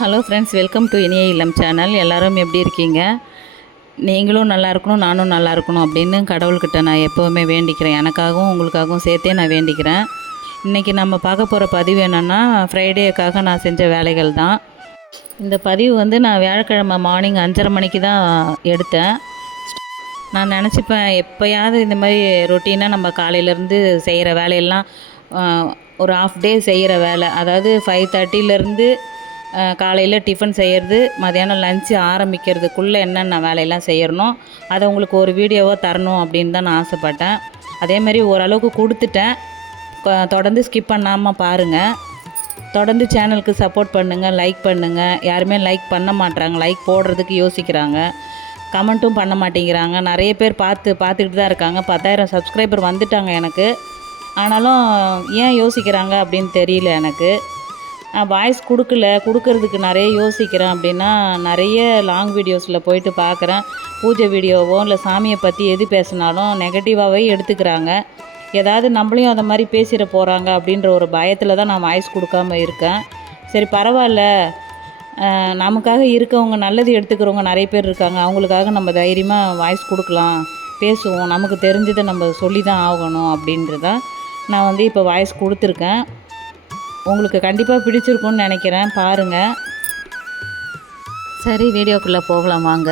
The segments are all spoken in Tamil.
ஹலோ ஃப்ரெண்ட்ஸ் வெல்கம் டு இனிய இல்லம் சேனல் எல்லோரும் எப்படி இருக்கீங்க? நீங்களும் நல்லா இருக்கணும் நானும் நல்லா இருக்கணும் அப்படின்னு கடவுள்கிட்ட நான் எப்போவுமே வேண்டிக்கிறேன். எனக்காகவும் உங்களுக்காகவும் சேர்த்தே நான் வேண்டிக்கிறேன். இன்றைக்கி நம்ம பார்க்க போகிற பதிவு என்னென்னா ஃப்ரைடேக்காக நான் செஞ்ச வேலைகள் தான். இந்த பதிவு வந்து நான் வியாழக்கிழமை மார்னிங் அஞ்சரை மணிக்கு தான் எடுத்தேன். நான் நினச்சிப்பேன் எப்போயாவது இந்த மாதிரி ரொட்டீனாக நம்ம காலையிலேருந்து செய்கிற வேலையெல்லாம் ஒரு ஆஃப் டே செய்கிற வேலை. அதாவது ஃபைவ் தேர்ட்டிலேருந்து காலையில் டிஃபன் செய்கிறது மதியானம் லஞ்சு ஆரம்பிக்கிறதுக்குள்ளே என்னென்ன வேலையெல்லாம் செய்யணும் அதை உங்களுக்கு ஒரு வீடியோவாக தரணும் அப்படின்னு தான் நான் ஆசைப்பட்டேன். அதே மாதிரி ஓரளவுக்கு கொடுத்துட்டேன். தொடர்ந்து ஸ்கிப் பண்ணாமல் பாருங்கள் தொடர்ந்து சேனலுக்கு சப்போர்ட் பண்ணுங்கள் லைக் பண்ணுங்கள் யாருமே லைக் பண்ண மாட்றாங்க. லைக் போடுறதுக்கு யோசிக்கிறாங்க. கமெண்ட்டும் பண்ண மாட்டேங்கிறாங்க. நிறைய பேர் பார்த்து பார்த்துக்கிட்டு தான் இருக்காங்க. பத்தாயிரம் சப்ஸ்கிரைபர் வந்துட்டாங்க எனக்கு. ஆனாலும் ஏன் யோசிக்கிறாங்க அப்படின்னு தெரியல எனக்கு. நான் வாய்ஸ் கொடுக்கல கொடுக்கறதுக்கு நிறைய யோசிக்கிறேன் அப்படின்னா நிறைய லாங் வீடியோஸில் போயிட்டு பார்க்குறேன் பூஜை வீடியோவோ இல்லை சாமியை பற்றி எது பேசினாலும் நெகட்டிவாகவே எடுத்துக்கிறாங்க. ஏதாவது நம்மளையும் அதை மாதிரி பேசிட போகிறாங்க அப்படின்ற ஒரு பயத்தில் தான் நான் வாய்ஸ் கொடுக்காம இருக்கேன். சரி பரவாயில்ல. நமக்காக இருக்கவங்க நல்லது எடுத்துக்கிறவங்க நிறைய பேர் இருக்காங்க. அவங்களுக்காக நம்ம தைரியமாக வாய்ஸ் கொடுக்கலாம். பேசுவோம். நமக்கு தெரிஞ்சதை நம்ம சொல்லி தான் ஆகணும் அப்படின்றதான் நான் வந்து இப்போ வாய்ஸ் கொடுத்துருக்கேன். உங்களுக்கு கண்டிப்பாக பிடிச்சிருக்கும்னு நினைக்கிறேன். பாருங்கள் சரி வீடியோக்குள்ளே போகலாம் வாங்க.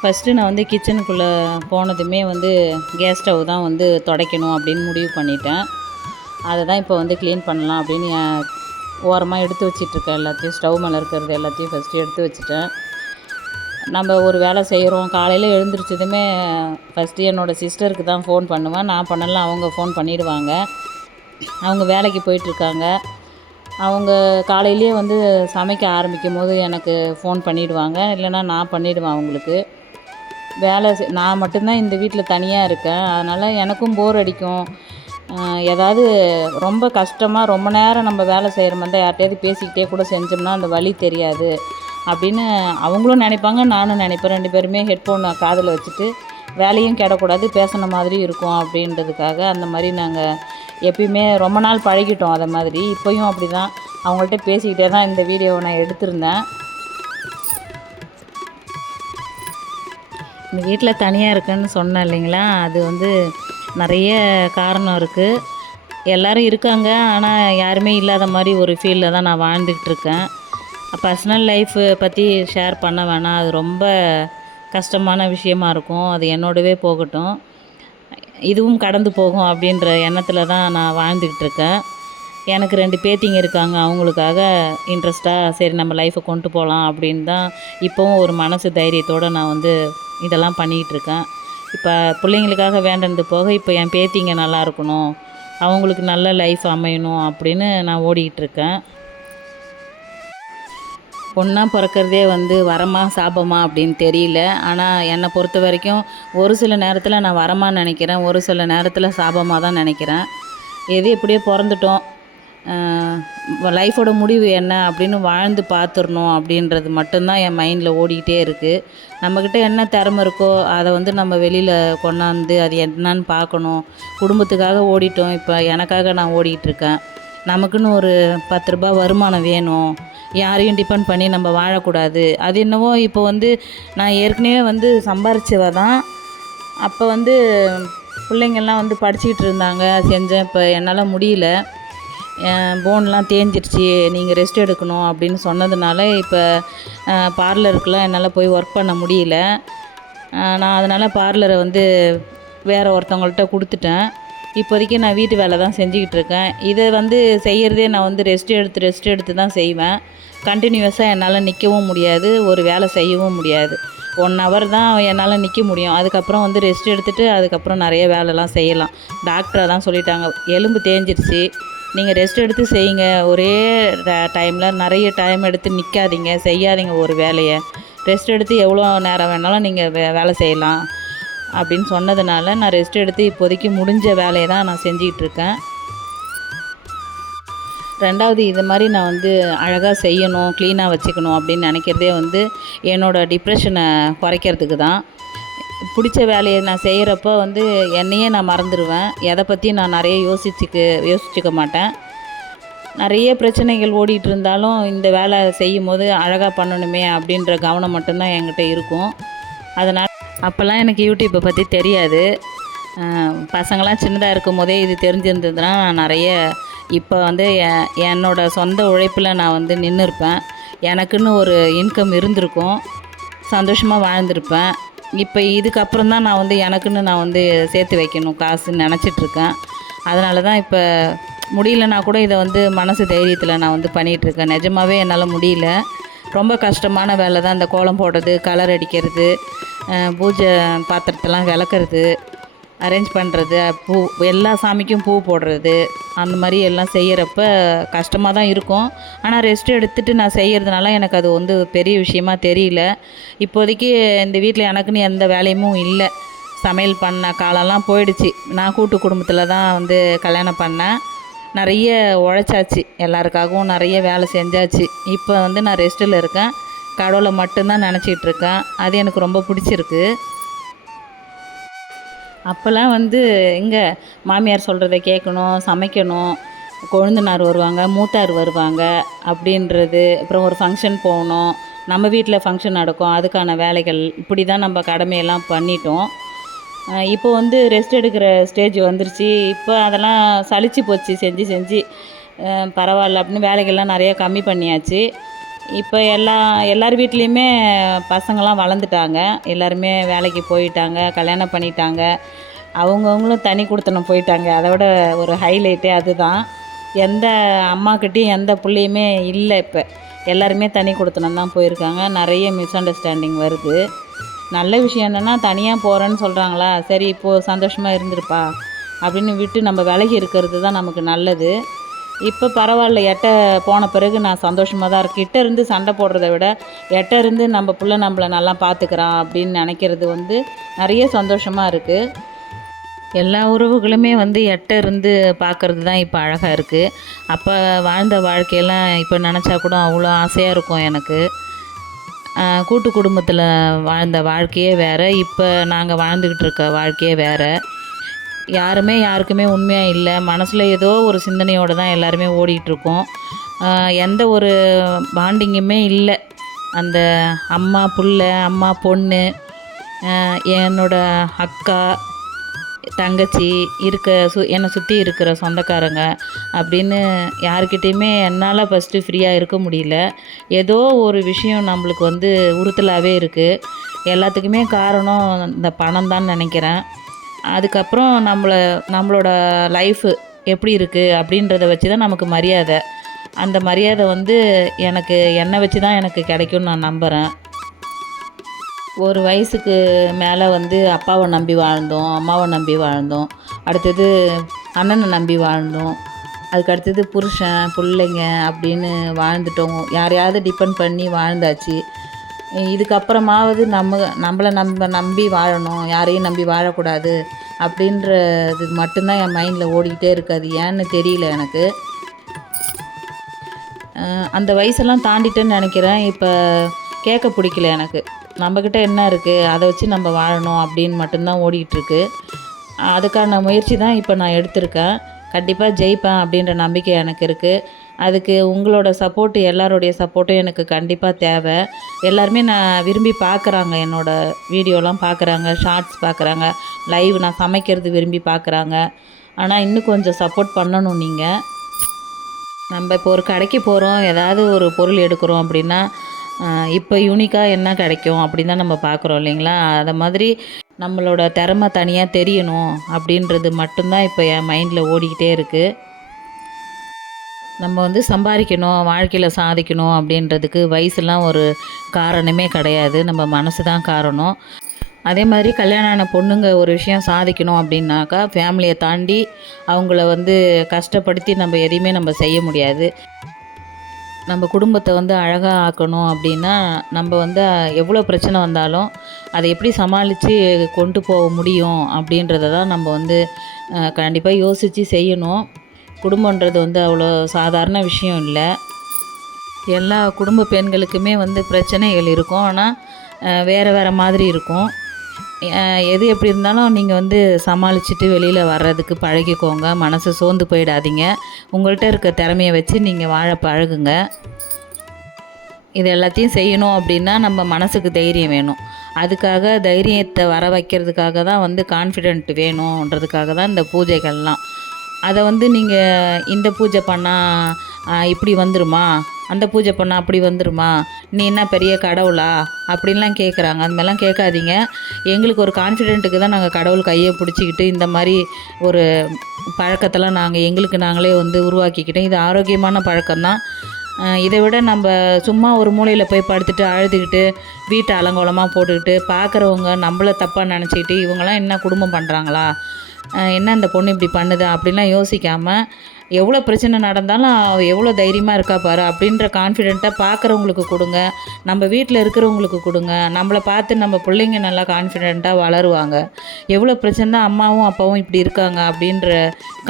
ஃபஸ்ட்டு நான் வந்து கிச்சனுக்குள்ளே போனதுமே வந்து கேஸ் ஸ்டவ் தான் வந்து துடைக்கணும் அப்படின்னு முடிவு பண்ணிட்டேன். அதை தான் இப்போ வந்து க்ளீன் பண்ணலாம் அப்படின்னு ஓரமாக எடுத்து வச்சிட்ருக்கேன் எல்லாத்தையும். ஸ்டவ் மேலே இருக்கிறது எல்லாத்தையும் ஃபஸ்ட்டு எடுத்து வச்சுட்டேன். நம்ம ஒரு வேலை செய்கிறோம் காலையில் எழுந்திரிச்சதுமே ஃபஸ்ட்டு என்னோடய சிஸ்டருக்கு தான் ஃபோன் பண்ணுவேன். நான் பண்ணலாம் அவங்க ஃபோன் பண்ணிடுவாங்க. அவங்க வேலைக்கு போயிட்டுருக்காங்க அவங்க காலையிலேயே வந்து சமைக்க ஆரம்பிக்கும் போது எனக்கு ஃபோன் பண்ணிவிடுவாங்க இல்லைன்னா நான் பண்ணிவிடுவேன் அவங்களுக்கு. வேலை நான் மட்டும்தான் இந்த வீட்டில் தனியாக இருக்கேன். அதனால் எனக்கும் போர் அடிக்கும். ஏதாவது ரொம்ப கஷ்டமாக ரொம்ப நேரம் நம்ம வேலை செய்கிற மாதிரி இருந்தால் பேசிக்கிட்டே கூட செஞ்சோம்னா அந்த வழி தெரியாது. அப்படின்னு அவங்களும் நினைப்பாங்க நானும் நினைப்பேன். ரெண்டு பேருமே ஹெட்ஃபோன் காதில் வச்சுட்டு வேலையும் கிடக்கூடாது பேசின மாதிரி இருக்கும் அப்படின்றதுக்காக அந்த மாதிரி நாங்கள் எப்பயுமே ரொம்ப நாள் பழகிட்டோம் அதை மாதிரி. இப்போயும் அப்படி தான் அவங்கள்ட்ட பேசிக்கிட்டே தான் இந்த வீடியோவை நான் எடுத்திருந்தேன். இந்த வீட்டில் தனியாக இருக்குன்னு சொன்னேன் இல்லைங்களா? அது வந்து நிறைய காரணம் இருக்குது எல்லோரும் இருக்காங்க ஆனால் யாருமே இல்லாத மாதிரி ஒரு ஃபீலில் தான் நான் வாழ்ந்துக்கிட்டு இருக்கேன். பர்சனல் லைஃப் பற்றி ஷேர் பண்ண வேணாம். அது ரொம்ப கஷ்டமான விஷயமா இருக்கும். அது என்னோடவே போகட்டும். இதுவும் கடந்து போகும் அப்படின்ற எண்ணத்தில் தான் நான் வாழ்ந்துக்கிட்டு இருக்கேன். எனக்கு ரெண்டு பேத்திங்க இருக்காங்க. அவங்களுக்காக இன்ட்ரெஸ்ட்டாக சரி நம்ம லைஃப்பை கொண்டு போகலாம் அப்படின்னு தான் இப்போவும் ஒரு மனசு தைரியத்தோடு நான் வந்து இதெல்லாம் பண்ணிக்கிட்டு இருக்கேன். இப்போ பிள்ளைங்களுக்காக வேண்டது போக இப்போ என் பேத்திங்க நல்லா இருக்கணும். அவங்களுக்கு நல்ல லைஃப் அமையணும் அப்படின்னு நான் ஓடிக்கிட்டு இருக்கேன். பொண்ணாக பிறக்கிறதே வந்து வரமா சாபமா அப்படின்னு தெரியல. ஆனால் என்னை பொறுத்த வரைக்கும் ஒரு சில நேரத்தில் நான் வரமா நினைக்கிறேன் ஒரு சில நேரத்தில் சாபமாக தான் நினைக்கிறேன். எது எப்படியோ பிறந்துட்டோம். லைஃபோட முடிவு என்ன அப்படின்னு வாழ்ந்து பார்த்துடணும் அப்படின்றது மட்டும்தான் என் மைண்டில் ஓடிக்கிட்டே இருக்குது நம்மக்கிட்ட என்ன திறமை இருக்கோ அதை வந்து நம்ம வெளியில் கொண்டாந்து அது என்னன்னு பார்க்கணும். குடும்பத்துக்காக ஓடிட்டோம். இப்போ எனக்காக நான் ஓடிக்கிட்டு இருக்கேன். நமக்குன்னு ஒரு பத்து ரூபாய் வருமானம் வேணும். யாரையும் டிபெண்ட் பண்ணி நம்ம வாழக்கூடாது. அது என்னவோ இப்போ வந்து நான் ஏற்கனவே வந்து சம்பாரிச்சவ தான் அப்போ வந்து பிள்ளைங்கள்லாம் வந்து படிச்சுக்கிட்டு இருந்தாங்க. செஞ்சேன். இப்போ என்னால் முடியல. போன்லாம் தேஞ்சிருச்சு. நீங்கள் ரெஸ்ட் எடுக்கணும் அப்படின்னு சொன்னதுனால இப்போ பார்லருக்குலாம் என்னால் போய் ஒர்க் பண்ண முடியல. நான் அதனால் பார்லரை வந்து வேறு ஒருத்தவங்கள்ட்ட கொடுத்துட்டேன். இப்போதைக்கு நான் வீட்டு வேலை தான் செஞ்சுக்கிட்டு இருக்கேன். இதை வந்து செய்கிறதே நான் வந்து ரெஸ்ட் எடுத்து ரெஸ்ட் எடுத்து தான் செய்வேன். கண்டினியூஸாக என்னால் நிற்கவும் முடியாது ஒரு வேலை செய்யவும் முடியாது. ஒன் ஹவர் தான் என்னால் நிற்க முடியும். அதுக்கப்புறம் வந்து ரெஸ்ட் எடுத்துகிட்டு அதுக்கப்புறம் நிறைய வேலைலாம் செய்யலாம். டாக்டர் தான் சொல்லிட்டாங்க. எலும்பு தேஞ்சிருச்சு. நீங்கள் ரெஸ்ட் எடுத்து செய்யுங்க. ஒரே டைமில் நிறைய டைம் எடுத்து நிற்காதீங்க செய்யாதீங்க ஒரு வேலையை. ரெஸ்ட் எடுத்து எவ்வளோ நேரம் வேணாலும் நீங்கள் வே வேலை செய்யலாம். அப்படின்னு சொன்னதுனால நான் ரெஸ்ட் எடுத்து இப்போதைக்கு முடிஞ்ச வேலையை தான் நான் செஞ்சுக்கிட்டு இருக்கேன். ரெண்டாவது இது மாதிரி நான் வந்து அழகாக செய்யணும் க்ளீனாக வச்சுக்கணும் அப்படின்னு நினைக்கிறதே வந்து என்னோடய டிப்ரெஷனை குறைக்கிறதுக்கு தான். பிடிச்ச வேலையை நான் செய்கிறப்போ வந்து என்னையே நான் மறந்துடுவேன் எதை பற்றி நான் நிறைய யோசிச்சுக்க யோசிச்சுக்க மாட்டேன். நிறைய பிரச்சனைகள் ஓடிட்டு இருந்தாலும் இந்த வேலை செய்யும் போது அழகாக பண்ணணுமே அப்படின்ற கவனம் மட்டும்தான் என்கிட்ட இருக்கும். அதனால் அப்போல்லாம் எனக்கு யூடியூப்பை பற்றி தெரியாது. பசங்களாம் சின்னதாக இருக்கும் போதே இது தெரிஞ்சிருந்ததுன்னா நான் நிறைய இப்போ வந்து எ- சொந்த உழைப்பில் நான் வந்து நின்று இருப்பேன் எனக்குன்னு ஒரு இன்கம் இருந்திருக்கும். சந்தோஷமாக வாழ்ந்திருப்பேன். இப்போ இதுக்கப்புறம் தான் நான் வந்து எனக்குன்னு நான் வந்து சேர்த்து வைக்கணும் காசுன்னு நினச்சிட்ருக்கேன். அதனால தான் இப்போ முடியலனா கூட இதை வந்து மனசு தைரியத்தில் நான் வந்து பண்ணிகிட்ருக்கேன். நிஜமாகவே என்னால் முடியல. ரொம்ப கஷ்டமான வேலை தான் இந்த கோலம் போடுறது கலர் அடிக்கிறது பூஜை பாத்திரத்தெல்லாம் விளக்குறது அரேஞ்ச் பண்ணுறது பூ எல்லா சாமிக்கும் பூ போடுறது அந்த மாதிரி எல்லாம் செய்கிறப்ப கஷ்டமாக தான் இருக்கும். ஆனால் ரெஸ்ட் எடுத்துகிட்டு நான் செய்கிறதுனால எனக்கு அது வந்து பெரிய விஷயமா தெரியல. இப்போதைக்கு இந்த வீட்டில் எனக்குன்னு எந்த வேலையும் இல்லை. சமையல் பண்ண காலம்லாம் போயிடுச்சு. நான் கூட்டு குடும்பத்தில் தான் வந்து கல்யாணம் பண்ணேன். நிறைய உழைச்சாச்சு. எல்லாருக்காகவும் நிறைய வேலை செஞ்சாச்சு. இப்போ வந்து நான் ரெஸ்ட்டில் இருக்கேன். கடவுளை மட்டும்தான் நினச்சிக்கிட்டு இருக்கேன். அது எனக்கு ரொம்ப பிடிச்சிருக்கு. அப்போல்லாம் வந்து எங்கே மாமியார் சொல்கிறத கேட்கணும் சமைக்கணும். கொழுந்தனார் வருவாங்க மூத்தார் வருவாங்க அப்படின்றது. அப்புறம் ஒரு ஃபங்க்ஷன் போகணும். நம்ம வீட்டில் ஃபங்க்ஷன் நடக்கும். அதுக்கான வேலைகள். இப்படி தான் நம்ம கடமையெல்லாம் பண்ணிட்டோம். இப்போ வந்து ரெஸ்ட் எடுக்கிற ஸ்டேஜ் வந்துருச்சு. இப்போ அதெல்லாம் சளிச்சு போச்சு செஞ்சு செஞ்சு. பரவாயில்ல அப்படின்னு வேலைகள்லாம் நிறையா கம்மி பண்ணியாச்சு. இப்போ எல்லா எல்லார் வீட்லேயுமே பசங்களாம் வளர்ந்துட்டாங்க. எல்லாருமே வேலைக்கு போயிட்டாங்க கல்யாணம் பண்ணிட்டாங்க. அவங்கவுங்களும் தனி கொடுத்தனம் போயிட்டாங்க. அதை விட ஒரு ஹைலைட்டே அதுதான். எந்த அம்மாக்கிட்டேயும் எந்த பிள்ளையுமே இல்லை இப்போ. எல்லாருமே தனி கொடுத்தனம் தான் போயிருக்காங்க. நிறைய மிஸ் அண்டர்ஸ்டாண்டிங் வருது. நல்ல விஷயம் என்னென்னா தனியாக போகிறேன்னு சொல்கிறாங்களா சரி இப்போது சந்தோஷமாக இருந்திருப்பா. அப்படின்னு விட்டு நம்ம விலகி இருக்கிறது தான் நமக்கு நல்லது. இப்போ பரவாயில்ல எட்ட போன பிறகு நான் சந்தோஷமாக தான் இருக்கேன். கிட்ட இருந்து சண்டை போடுறத விட எட்ட இருந்து நம்ம பிள்ளை நம்மளை நல்லா பார்த்துக்கிறான் அப்படின்னு நினைக்கிறது வந்து நிறைய சந்தோஷமாக இருக்குது எல்லா உறவுகளுமே வந்து எட்ட இருந்து பார்க்குறது தான் இப்போ அழகாக இருக்குது அப்போ வாழ்ந்த வாழ்க்கையெல்லாம் இப்போ நினச்சா கூட அவ்வளோ ஆசையாக இருக்கும் எனக்கு. கூட்டு குடும்பத்தில் வாழ்ந்த வாழ்க்கையே வேறு. இப்போ நாங்கள் வாழ்ந்துக்கிட்டு இருக்க வாழ்க்கையே வேறு. யாருமே யாருக்குமே உண்மையாக இல்லை. மனசில் ஏதோ ஒரு சிந்தனையோடு தான் எல்லாருமே ஓடிட்டுருக்கோம் எந்த ஒரு பாண்டிங்குமே இல்லை. அந்த அம்மா புள்ள அம்மா பொண்ணு என்னோடய என்னோட அக்கா தங்கச்சி இருக்க சு என்னை சுற்றி இருக்கிற சொந்தக்காரங்க அப்படின்னு யாருக்கிட்டேயுமே என்னால் ஃபஸ்ட்டு ஃப்ரீயாக இருக்க முடியல. ஏதோ ஒரு விஷயம் நம்மளுக்கு வந்து உறுத்தலாகவே இருக்குது எல்லாத்துக்குமே காரணம் இந்த பணம் தான் நினைக்கிறேன். அதுக்கப்புறம் நம்மளை நம்மளோட லைஃபு எப்படி இருக்குது அப்படின்றத வச்சு தான் நமக்கு மரியாதை. அந்த மரியாதை வந்து எனக்கு என்னை வச்சு தான் எனக்கு கிடைக்கும்னு நான் நம்புகிறேன் ஒரு வயசுக்கு மேலே வந்து அப்பாவை நம்பி வாழ்ந்தோம் அம்மாவை நம்பி வாழ்ந்தோம். அடுத்தது அண்ணனை நம்பி வாழ்ந்தோம். அதுக்கு அடுத்தது புருஷன் பிள்ளைங்க அப்படின்னு வாழ்ந்துட்டோம். யாரையாவது டிபெண்ட் பண்ணி வாழ்ந்தாச்சு. இதுக்கப்புறமாவது நம்ம நம்மளை நம்ப நம்பி வாழணும் யாரையும் நம்பி வாழக்கூடாது அப்படின்றது மட்டும்தான் என் மைண்டில் ஓடிக்கிட்டே இருக்காது. ஏன்னு தெரியல எனக்கு. அந்த வயசெல்லாம் தாண்டிட்டேன்னு நினைக்கிறேன். இப்போ கேட்க பிடிக்கல எனக்கு. நம்மக்கிட்ட என்ன இருக்குது அதை வச்சு நம்ம வாழணும் அப்படின்னு மட்டும்தான் ஓடிக்கிட்டுருக்கு. அதுக்கான முயற்சி தான் இப்போ நான் எடுத்திருக்கேன். கண்டிப்பாக ஜெயிப்பேன் அப்படின்ற நம்பிக்கை எனக்கு இருக்குது அதுக்கு உங்களோட சப்போர்ட்டு எல்லாருடைய சப்போர்ட்டும் எனக்கு கண்டிப்பாக தேவை. எல்லாருமே நான் விரும்பி பார்க்குறாங்க என்னோடய வீடியோலாம் பார்க்குறாங்க ஷார்ட்ஸ் பார்க்குறாங்க. லைவ் நான் சமைக்கிறது விரும்பி பார்க்குறாங்க. ஆனால் இன்னும் கொஞ்சம் சப்போர்ட் பண்ணணும் நீங்கள் நம்ம இப்போ ஒரு கடைக்கு போகிறோம் ஏதாவது ஒரு பொருள் எடுக்கிறோம் அப்படின்னா இப்போ யூனிக்காக என்ன கிடைக்கும் அப்படின்னு தான் நம்ம பார்க்குறோம் இல்லைங்களா? அதை மாதிரி நம்மளோட திறமை தனியாக தெரியணும் அப்படின்றது மட்டும்தான் இப்போ என் மைண்டில் ஓடிக்கிட்டே இருக்குது நம்ம வந்து சம்பாதிக்கணும் வாழ்க்கையில் சாதிக்கணும் அப்படின்றதுக்கு வயசுலாம் ஒரு காரணமே கிடையாது. நம்ம மனசு தான் காரணம். அதே மாதிரி கல்யாணம் ஆன பொண்ணுங்க ஒரு விஷயம் சாதிக்கணும் அப்படின்னாக்கா ஃபேமிலியை தாண்டி அவங்கள வந்து கஷ்டப்படுத்தி நம்ம எதையுமே நம்ம செய்ய முடியாது. நம்ம குடும்பத்தை வந்து அழகாக ஆக்கணும் அப்படின்னா நம்ம வந்து எவ்வளோ பிரச்சனை வந்தாலும் அதை எப்படி சமாளித்து கொண்டு போக முடியும் அப்படின்றத தான் நம்ம வந்து கண்டிப்பாக யோசித்து செய்யணும். குடும்பன்றது வந்து அவ்வளோ சாதாரண விஷயம் இல்லை. எல்லா குடும்ப பெண்களுக்குமே வந்து பிரச்சனைகள் இருக்கும். ஆனால் வேறு வேறு மாதிரி இருக்கும். எது எப்படி இருந்தாலும் நீங்கள் வந்து சமாளிச்சுட்டு வெளியில் வர்றதுக்கு பழகிக்கோங்க. மனசு சோர்ந்து போயிடாதீங்க. உங்கள்கிட்ட இருக்க திறமையை வச்சு நீங்கள் வாழ பழகுங்க. இது எல்லாத்தையும் செய்யணும் அப்படின்னா நம்ம மனசுக்கு தைரியம் வேணும். அதுக்காக தைரியத்தை வர வைக்கிறதுக்காக தான் வந்து கான்ஃபிடென்ட் வேணுன்றதுக்காக தான் இந்த பூஜைகள்லாம். அதை வந்து நீங்கள் இந்த பூஜை பண்ணால் இப்படி வந்துருமா? அந்த பூஜை பண்ணால் அப்படி வந்துருமா? நீ என்ன பெரிய கடவுளா? அப்படின்லாம் கேட்குறாங்க அந்த மாதிரிலாம் கேட்காதீங்க. எங்களுக்கு ஒரு கான்ஃபிடென்ட்டுக்கு தான் நாங்கள் கடவுள் கையை பிடிச்சிக்கிட்டு இந்த மாதிரி ஒரு பழக்கத்தெல்லாம் நாங்கள் எங்களுக்கு நாங்களே வந்து உருவாக்கிக்கிட்டோம் இது ஆரோக்கியமான பழக்கம்தான். இதை விட நம்ம சும்மா ஒரு மூலையில் போய் படுத்துட்டு அழுதுகிட்டு வீட்டை அலங்கோலமாக போட்டுக்கிட்டு பார்க்குறவங்க நம்மள தப்பாக நினச்சிக்கிட்டு இவங்களாம் என்ன குடும்பம் பண்ணுறாங்களா என்ன இந்த பொண்ணு இப்படி பண்ணுது? அப்படின்லாம் யோசிக்காமல் எவ்வளோ பிரச்சனை நடந்தாலும் எவ்வளோ தைரியமாக இருக்கா பாரு அப்படின்ற கான்ஃபிடெண்ட்டாக பார்க்குறவங்களுக்கு கொடுங்க. நம்ம வீட்டில் இருக்கிறவங்களுக்கு கொடுங்க. நம்மளை பார்த்து நம்ம பிள்ளைங்க நல்லா கான்ஃபிடெண்ட்டாக வளருவாங்க. எவ்வளோ பிரச்சனை அம்மாவும் அப்பாவும் இப்படி இருக்காங்க அப்படின்ற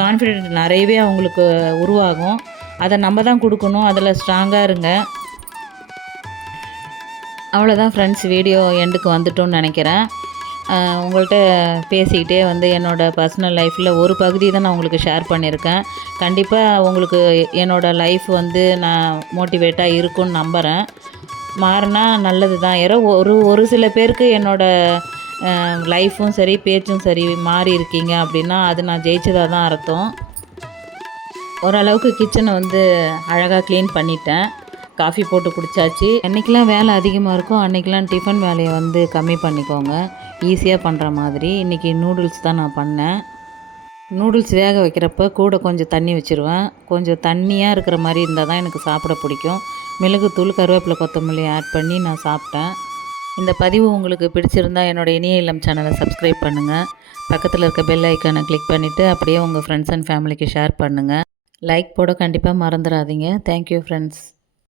கான்ஃபிடென்ட் நிறையவே அவங்களுக்கு உருவாகும். அதை நம்ம தான் கொடுக்கணும். அதில் ஸ்ட்ராங்காக இருங்க. அவ்வளோதான் ஃப்ரெண்ட்ஸ் வீடியோ எண்டுக்கு வந்துட்டோம்னு நினைக்கிறேன். உங்கள்கிட்ட பேசிக்கிட்டே வந்து என்னோடய பர்சனல் லைஃப்பில் ஒரு பகுதி தான் நான் உங்களுக்கு ஷேர் பண்ணியிருக்கேன். கண்டிப்பாக உங்களுக்கு என்னோடய லைஃப் வந்து நான் மோட்டிவேட்டாக இருக்கும்னு நம்புகிறேன் மாறினா நல்லது தான். யாரோ ஒரு ஒரு சில பேருக்கு என்னோடய லைஃப்பும் சரி பேச்சும் சரி மாறி இருக்கீங்க அப்படின்னா அது நான் ஜெயிச்சதாக தான் அர்த்தம். ஓரளவுக்கு கிச்சனை வந்து அழகாக க்ளீன் பண்ணிட்டேன். காஃபி போட்டு குடிச்சாச்சு. அன்றைக்கெலாம் வேலை அதிகமாக இருக்கும் அன்றைக்கெலாம் டிஃபன் வேலையை வந்து கம்மி பண்ணிக்கோங்க. ஈஸியாக பண்ணுற மாதிரி. இன்றைக்கி நூடுல்ஸ் தான் நான் பண்ணேன். நூடுல்ஸ் வேக வைக்கிறப்ப கூட கொஞ்சம் தண்ணி வச்சுருவேன். கொஞ்சம் தண்ணியாக இருக்கிற மாதிரி இருந்தால் தான் எனக்கு சாப்பிட பிடிக்கும். மிளகுத்தூள் கருவேப்பிலை கொத்தமல்லி ஆட் பண்ணி நான் சாப்பிட்டேன். இந்த பதிவு உங்களுக்கு பிடிச்சிருந்தா என்னோட இனிய இல்லம் சேனலை சப்ஸ்கிரைப் பண்ணுங்கள் பக்கத்தில் இருக்க பெல் ஐக்கானை கிளிக் பண்ணிவிட்டு அப்படியே உங்கள் ஃப்ரெண்ட்ஸ் அண்ட் ஃபேமிலிக்கு ஷேர் பண்ணுங்கள் லைக் போட கண்டிப்பாக மறந்துடாதீங்க. Thank you friends